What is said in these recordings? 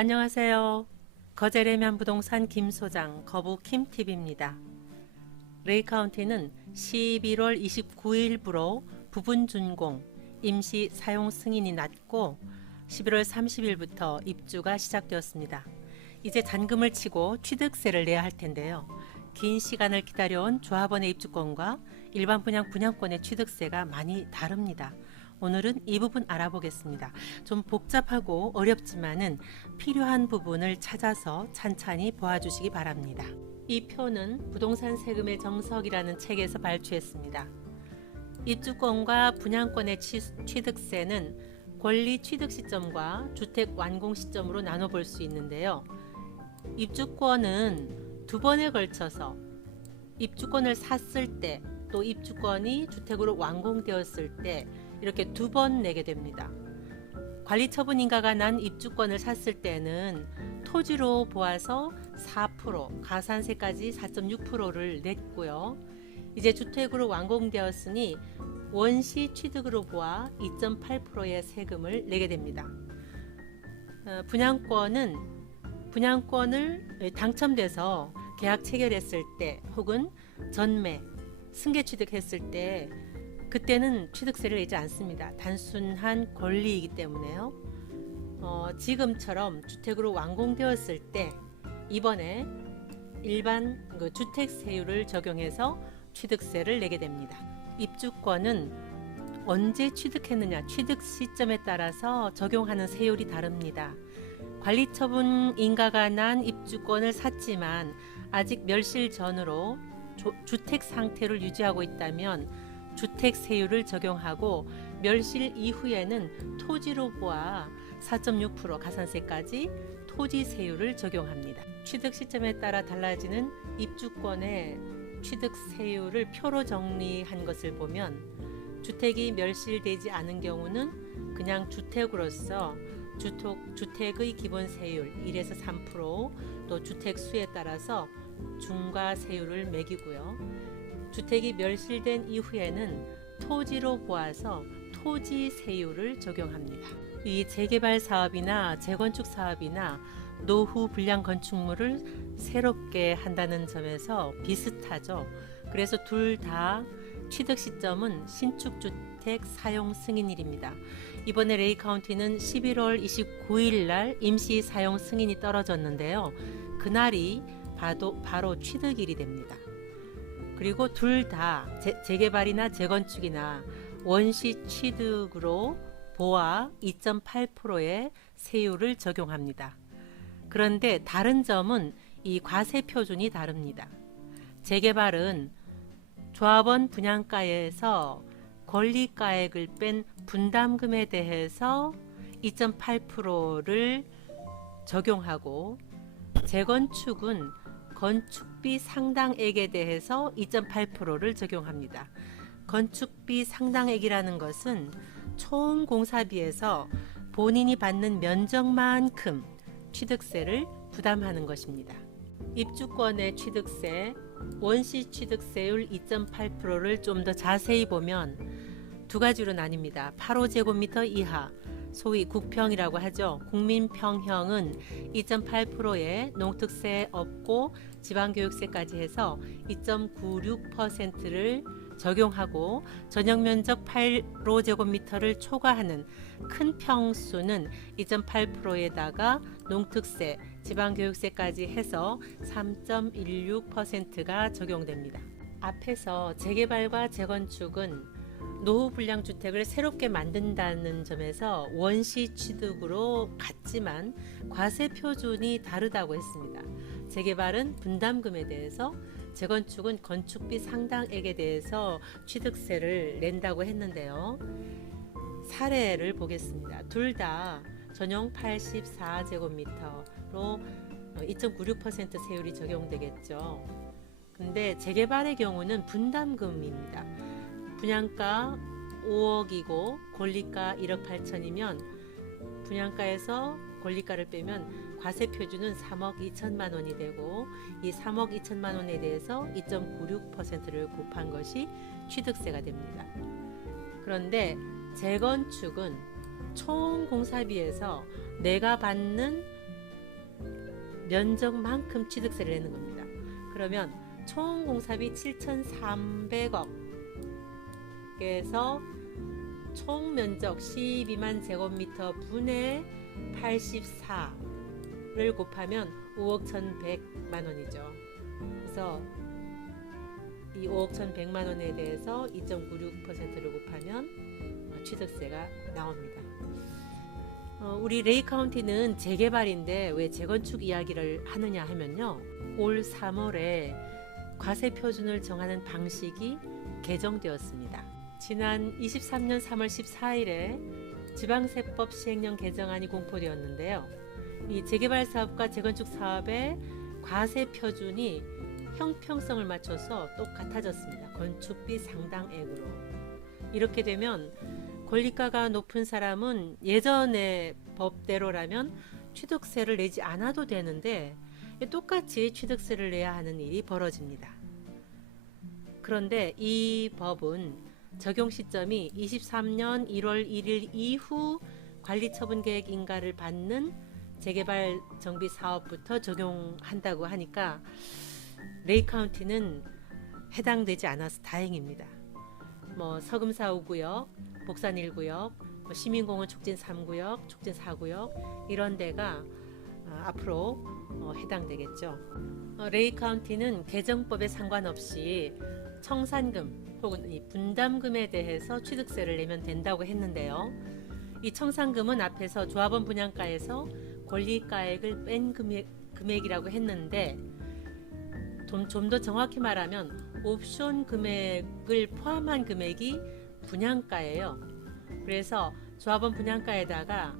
안녕하세요. 거제레면 부동산 김소장 거부 킴TV입니다. 레이카운티는 11월 29일부로 부분 준공, 임시 사용 승인이 났고 11월 30일부터 입주가 시작되었습니다. 이제 잔금을 치고 취득세를 내야 할 텐데요. 긴 시간을 기다려온 조합원의 입주권과 일반 분양 분양권의 취득세가 많이 다릅니다. 오늘은 이 부분 알아보겠습니다. 좀 복잡하고 어렵지만은 필요한 부분을 찾아서 찬찬히 보아주시기 바랍니다. 이 표는 부동산 세금의 정석이라는 책에서 발췌했습니다. 입주권과 분양권의 취득세는 권리 취득 시점과 주택 완공 시점으로 나눠볼 수 있는데요. 입주권은 두 번에 걸쳐서 입주권을 샀을 때, 또 입주권이 주택으로 완공되었을 때 이렇게 두 번 내게 됩니다. 관리처분 인가가 난 입주권을 샀을 때는 토지로 보아서 4%, 가산세까지 4.6%를 냈고요. 이제 주택으로 완공되었으니 원시 취득으로 보아 2.8%의 세금을 내게 됩니다. 분양권을 당첨돼서 계약 체결했을 때 혹은 전매, 승계 취득했을 때 그때는 취득세를 내지 않습니다. 단순한 권리이기 때문에요. 지금처럼 주택으로 완공되었을 때 이번에 일반 주택세율을 적용해서 취득세를 내게 됩니다. 입주권은 언제 취득했느냐, 취득 시점에 따라서 적용하는 세율이 다릅니다. 관리처분 인가가 난 입주권을 샀지만 아직 멸실 전으로 주택 상태를 유지하고 있다면 주택세율을 적용하고 멸실 이후에는 토지로 보아 4.6% 가산세까지 토지세율을 적용합니다. 취득 시점에 따라 달라지는 입주권의 취득세율을 표로 정리한 것을 보면 주택이 멸실되지 않은 경우는 그냥 주택으로서 주택의 기본세율 1에서 3%, 또 주택수에 따라서 중과세율을 매기고요. 주택이 멸실된 이후에는 토지로 보아서 토지세율을 적용합니다. 이 재개발 사업이나 재건축 사업이나 노후 불량 건축물을 새롭게 한다는 점에서 비슷하죠. 그래서 둘 다 취득 시점은 신축 주택 사용 승인일입니다. 이번에 레이카운티는 11월 29일 날 임시 사용 승인이 떨어졌는데요. 그날이 바로 취득일이 됩니다. 그리고 둘 다 재개발이나 재건축이나 원시 취득으로 보아 2.8%의 세율을 적용합니다. 그런데 다른 점은 이 과세 표준이 다릅니다. 재개발은 조합원 분양가에서 권리가액을 뺀 분담금에 대해서 2.8%를 적용하고, 재건축은 건축비 상당액에 대해서 2.8%를 적용합니다. 건축비 상당액이라는 것은 총 공사비에서 본인이 받는 면적만큼 취득세를 부담하는 것입니다. 입주권의 취득세, 원시 취득세율 2.8%를 좀 더 자세히 보면 두 가지로 나뉩니다. 8호제곱미터 이하, 소위 국평이라고 하죠. 국민평형은 2.8%의 농특세 없고 지방교육세까지 해서 2.96%를 적용하고, 전용면적 8호제곱미터를 초과하는 큰 평수는 2.8%에다가 농특세, 지방교육세까지 해서 3.16%가 적용됩니다. 앞에서 재개발과 재건축은 노후 불량 주택을 새롭게 만든다는 점에서 원시 취득으로 같지만 과세 표준이 다르다고 했습니다. 재개발은 분담금에 대해서, 재건축은 건축비 상당액에 대해서 취득세를 낸다고 했는데요. 사례를 보겠습니다. 둘 다 전용 84제곱미터로 2.96% 세율이 적용되겠죠. 근데 재개발의 경우는 분담금입니다. 분양가 5억이고 권리가 1억 8천이면 분양가에서 권리가를 빼면 과세 표준은 3억 2천만 원이 되고, 이 3억 2천만 원에 대해서 2.96%를 곱한 것이 취득세가 됩니다. 그런데 재건축은 총 공사비에서 내가 받는 면적만큼 취득세를 내는 겁니다. 그러면 총 공사비 7,300억에서 총 면적 12만 제곱미터 분의 84를 곱하면 5억 1,100만 원이죠. 그래서 이 5억 1,100만 원에 대해서 2.96%를 곱하면 취득세가 나옵니다. 우리 레이 카운티는 재개발인데 왜 재건축 이야기를 하느냐 하면요. 올 3월에 과세 표준을 정하는 방식이 개정되었습니다. 지난 23년 3월 14일에 지방세법 시행령 개정안이 공포되었는데요. 이 재개발 사업과 재건축 사업의 과세 표준이 형평성을 맞춰서 똑같아졌습니다. 건축비 상당액으로. 이렇게 되면 권리가가 높은 사람은 예전의 법대로라면 취득세를 내지 않아도 되는데 똑같이 취득세를 내야 하는 일이 벌어집니다. 그런데 이 법은 적용 시점이 23년 1월 1일 이후 관리처분계획 인가를 받는 재개발 정비 사업부터 적용한다고 하니까 레이 카운티는 해당되지 않아서 다행입니다. 서금사 5구역, 복산 1구역, 시민공원 촉진 3구역, 촉진 4구역 이런 데가 앞으로 해당되겠죠. 레이 카운티는 개정법에 상관없이 청산금 혹은 이 분담금에 대해서 취득세를 내면 된다고 했는데요. 이 청산금은 앞에서 조합원 분양가에서 권리가액을 뺀 금액이라고 했는데 좀 더 정확히 말하면 옵션 금액을 포함한 금액이 분양가예요. 그래서 조합원 분양가에다가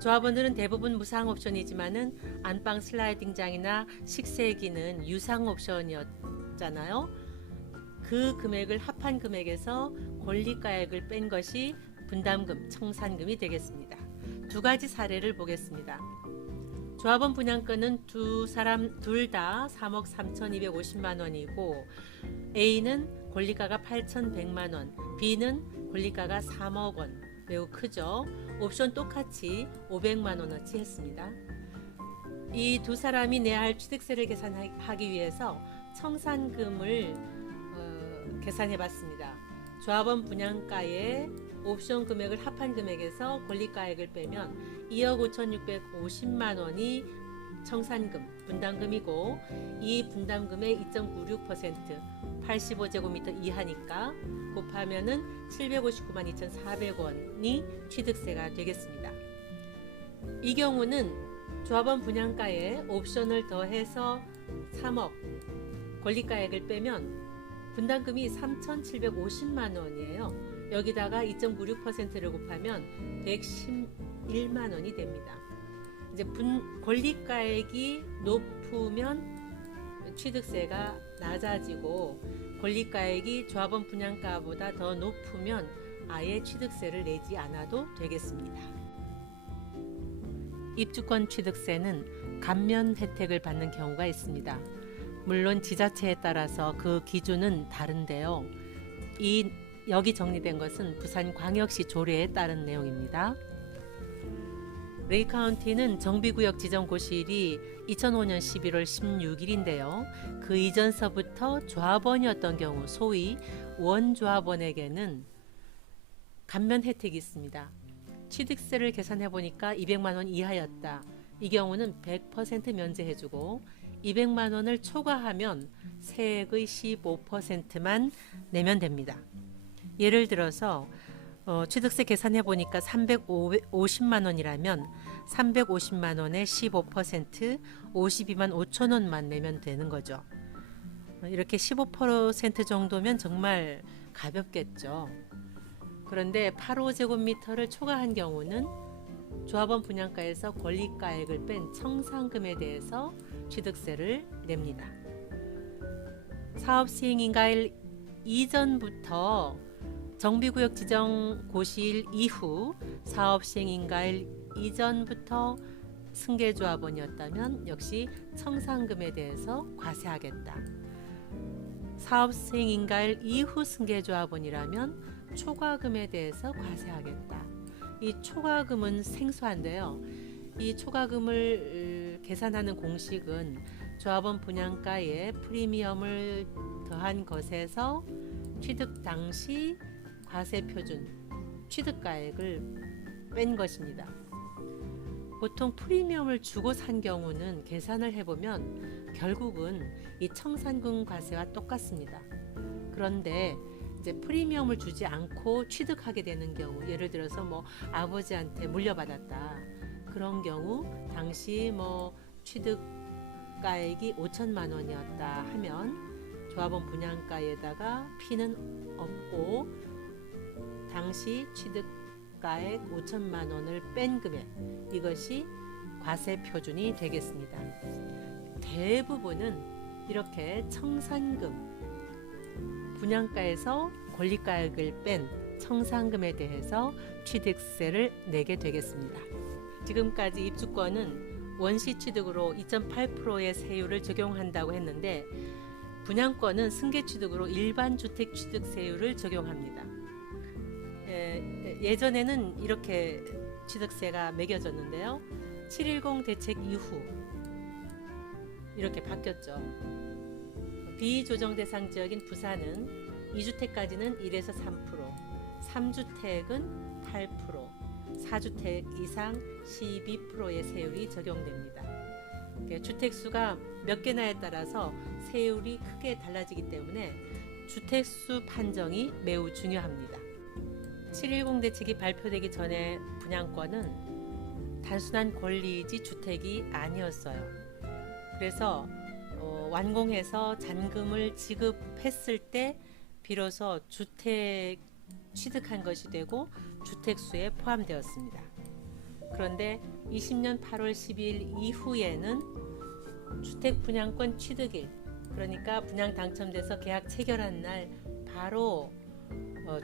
조합원들은 대부분 무상 옵션이지만은 안방 슬라이딩장이나 식세기는 유상 옵션이었잖아요. 그 금액을 합한 금액에서 권리가액을 뺀 것이 분담금, 청산금이 되겠습니다. 두 가지 사례를 보겠습니다. 조합원 분양가는 두 사람 둘 다 3억 3,250만 원이고 A는 권리가가 8,100만 원, B는 권리가가 3억 원. 매우 크죠. 옵션 똑같이 500만 원어치 했습니다. 이 두 사람이 내야 할 취득세를 계산하기 위해서 청산금을 계산해 봤습니다. 조합원 분양가의 옵션 금액을 합한 금액에서 권리가액을 빼면 2억 5,650만 원이 청산금, 분담금이고 이 분담금의 2.96% 85제곱미터 이하니까 곱하면은 759만 2,400원이 취득세가 되겠습니다. 이 경우는 조합원 분양가에 옵션을 더해서 3억, 권리가액을 빼면 분담금이 3,750만 원이에요. 여기다가 2.96%를 곱하면 111만 원이 됩니다. 이제 권리가액이 높으면 취득세가 낮아지고 권리가액이 조합원 분양가보다 더 높으면 아예 취득세를 내지 않아도 되겠습니다. 입주권 취득세는 감면 혜택을 받는 경우가 있습니다. 물론 지자체에 따라서 그 기준은 다른데요. 여기 정리된 것은 부산광역시 조례에 따른 내용입니다. 레이 카운티는 정비구역 지정 고시일이 2005년 11월 16일인데요. 그 이전서부터 조합원이었던 경우 소위 원조합원에게는 감면 혜택이 있습니다. 취득세를 계산해 보니까 200만 원 이하였다. 이 경우는 100% 면제해주고 200만 원을 초과하면 세액의 15%만 내면 됩니다. 예를 들어서 취득세 계산해 보니까 350만 원이라면 350만 원의 15% 52만 5천 원만 내면 되는 거죠. 이렇게 15% 정도면 정말 가볍겠죠. 그런데 85제곱미터를 초과한 경우는 조합원 분양가에서 권리가액을 뺀 청산금에 대해서 취득세를 냅니다. 사업 시행 인가일 이전부터 정비구역 지정 고시일 이후 사업 시행 인가일 이전부터 승계조합원이었다면 역시 청산금에 대해서 과세하겠다. 사업 시행 인가일 이후 승계조합원이라면 초과금에 대해서 과세하겠다. 이 초과금은 생소한데요. 이 초과금을 계산하는 공식은 조합원 분양가에 프리미엄을 더한 것에서 취득 당시 과세표준 취득가액을 뺀 것입니다. 보통 프리미엄을 주고 산 경우는 계산을 해보면 결국은 이 청산금 과세와 똑같습니다. 그런데 이제 프리미엄을 주지 않고 취득하게 되는 경우, 예를 들어서 뭐 아버지한테 물려받았다. 그런 경우 당시 뭐 취득가액이 5천만 원이었다 하면 조합원 분양가에다가 피는 없고 당시 취득가액 5천만 원을 뺀 금액, 이것이 과세 표준이 되겠습니다. 대부분은 이렇게 청산금, 분양가에서 권리가액을 뺀 청산금에 대해서 취득세를 내게 되겠습니다. 지금까지 입주권은 원시 취득으로 2.8%의 세율을 적용한다고 했는데 분양권은 승계 취득으로 일반 주택 취득 세율을 적용합니다. 예전에는 이렇게 취득세가 매겨졌는데요. 7.10 대책 이후 이렇게 바뀌었죠. 비조정 대상 지역인 부산은 2주택까지는 1에서 3%, 3주택은 8%, 4주택 이상 12%의 세율이 적용됩니다. 주택수가 몇 개나에 따라서 세율이 크게 달라지기 때문에 주택수 판정이 매우 중요합니다. 7.10 대책이 발표되기 전에 분양권은 단순한 권리이지 주택이 아니었어요. 그래서 완공해서 잔금을 지급했을 때 비로소 주택 취득한 것이 되고 주택수에 포함되었습니다. 그런데 20년 8월 12일 이후에는 주택 분양권 취득일, 그러니까 분양 당첨돼서 계약 체결한 날 바로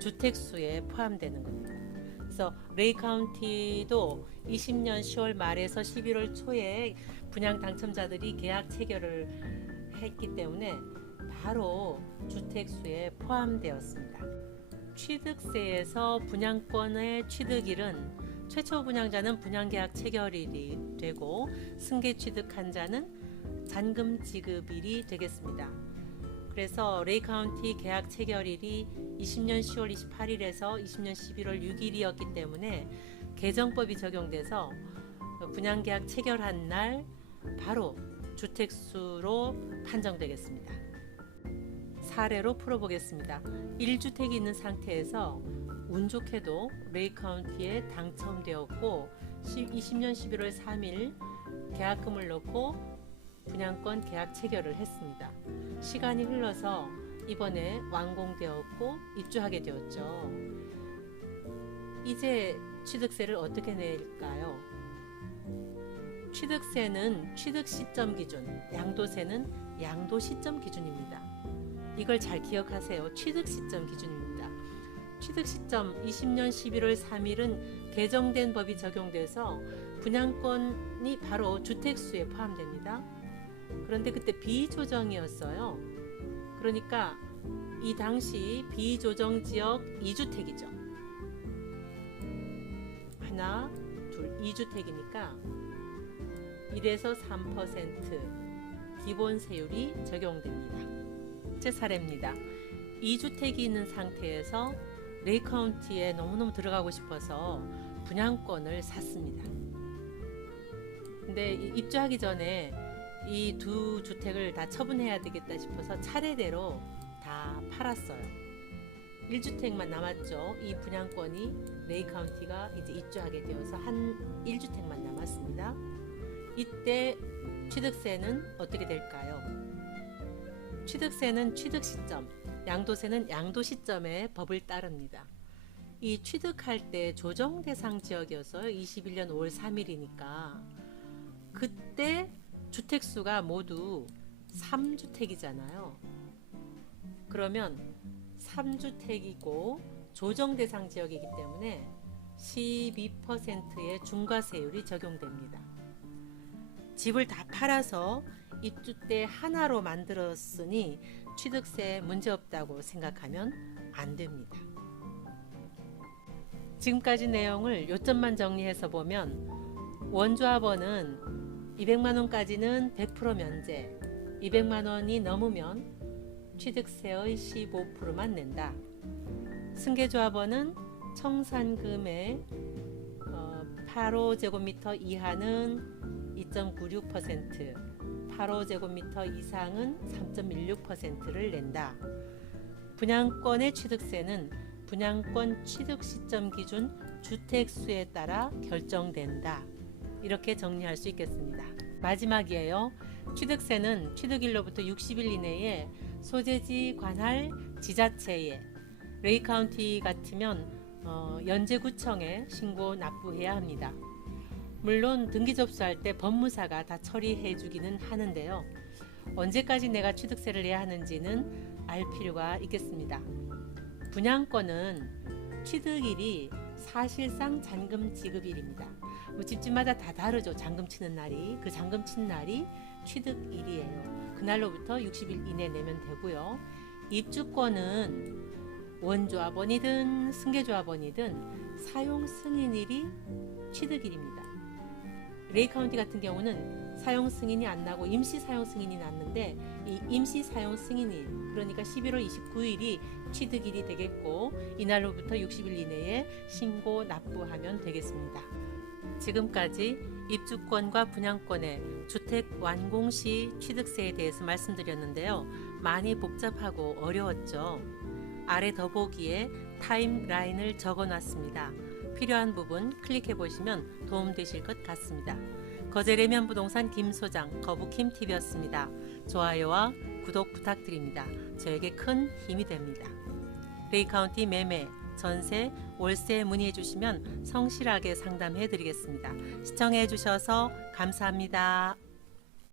주택수에 포함되는 겁니다. 그래서 레이 카운티도 20년 10월 말에서 11월 초에 분양 당첨자들이 계약 체결을 했기 때문에 바로 주택수에 포함되었습니다. 취득세에서 분양권의 취득일은 최초 분양자는 분양계약 체결일이 되고 승계 취득한 자는 잔금 지급일이 되겠습니다. 그래서 레이 카운티 계약 체결일이 20년 10월 28일에서 20년 11월 6일이었기 때문에 개정법이 적용돼서 분양계약 체결한 날 바로 주택수로 판정되겠습니다. 사례로 풀어보겠습니다. 1주택이 있는 상태에서 운 좋게도 레이 카운티에 당첨되었고 20년 11월 3일 계약금을 넣고 분양권 계약 체결을 했습니다. 시간이 흘러서 이번에 완공되었고 입주하게 되었죠. 이제 취득세를 어떻게 낼까요? 취득세는 취득 시점 기준, 양도세는 양도 시점 기준입니다. 이걸 잘 기억하세요. 취득 시점 기준입니다. 취득 시점 20년 11월 3일은 개정된 법이 적용돼서 분양권이 바로 주택수에 포함됩니다. 그런데 그때 비조정이었어요. 그러니까 이 당시 비조정 지역 2주택이죠. 하나, 둘, 2주택이니까 1에서 3% 기본 세율이 적용됩니다. 제 사례입니다. 2주택이 있는 상태에서 레이 카운티에 너무너무 들어가고 싶어서 분양권을 샀습니다. 근데 입주하기 전에 이 두 주택을 다 처분해야 되겠다 싶어서 차례대로 다 팔았어요. 1주택만 남았죠. 이 분양권이 레이 카운티가 이제 입주하게 되어서 한 1주택만 남았습니다. 이때 취득세는 어떻게 될까요? 취득세는 취득 시점, 양도세는 양도 시점의 법을 따릅니다. 이 취득할 때 조정 대상 지역이었어요. 21년 5월 3일이니까 그때 주택수가 모두 3주택이잖아요. 그러면 3주택이고 조정 대상 지역이기 때문에 12%의 중과세율이 적용됩니다. 집을 다 팔아서 입주 때 하나로 만들었으니 취득세에 문제없다고 생각하면 안 됩니다. 지금까지 내용을 요점만 정리해서 보면 원조합원은 200만 원까지는 100% 면제, 200만 원이 넘으면 취득세의 15%만 낸다. 승계조합원은 청산금의 8호제곱미터 이하는 2.96%, 8호제곱미터 이상은 3.16%를 낸다. 분양권의 취득세는 분양권 취득 시점 기준 주택수에 따라 결정된다. 이렇게 정리할 수 있겠습니다. 마지막이에요. 취득세는 취득일로부터 60일 이내에 소재지 관할 지자체에, 레이카운티 같으면 연제구청에 신고 납부해야 합니다. 물론 등기 접수할 때 법무사가 다 처리해 주기는 하는데요. 언제까지 내가 취득세를 내야 하는지는 알 필요가 있겠습니다. 분양권은 취득일이 사실상 잔금 지급일입니다. 집집마다 다 다르죠. 잔금 치는 날이. 그 잔금 친 날이 취득일이에요. 그날로부터 60일 이내 내면 되고요. 입주권은 원조합원이든 승계조합원이든 사용 승인일이 취득일입니다. 레이카운티 같은 경우는 사용 승인이 안 나고 임시 사용 승인이 났는데, 이 임시 사용 승인일, 그러니까 11월 29일이 취득일이 되겠고, 이날로부터 60일 이내에 신고 납부하면 되겠습니다. 지금까지 입주권과 분양권의 주택 완공 시 취득세에 대해서 말씀드렸는데요. 많이 복잡하고 어려웠죠. 아래 더보기에 타임라인을 적어놨습니다. 필요한 부분 클릭해 보시면 도움되실 것 같습니다. 거제레면 부동산 김소장 거북힘TV였습니다. 좋아요와 구독 부탁드립니다. 저에게 큰 힘이 됩니다. 레이카운티 매매, 전세, 월세 문의해 주시면 성실하게 상담해 드리겠습니다. 시청해 주셔서 감사합니다.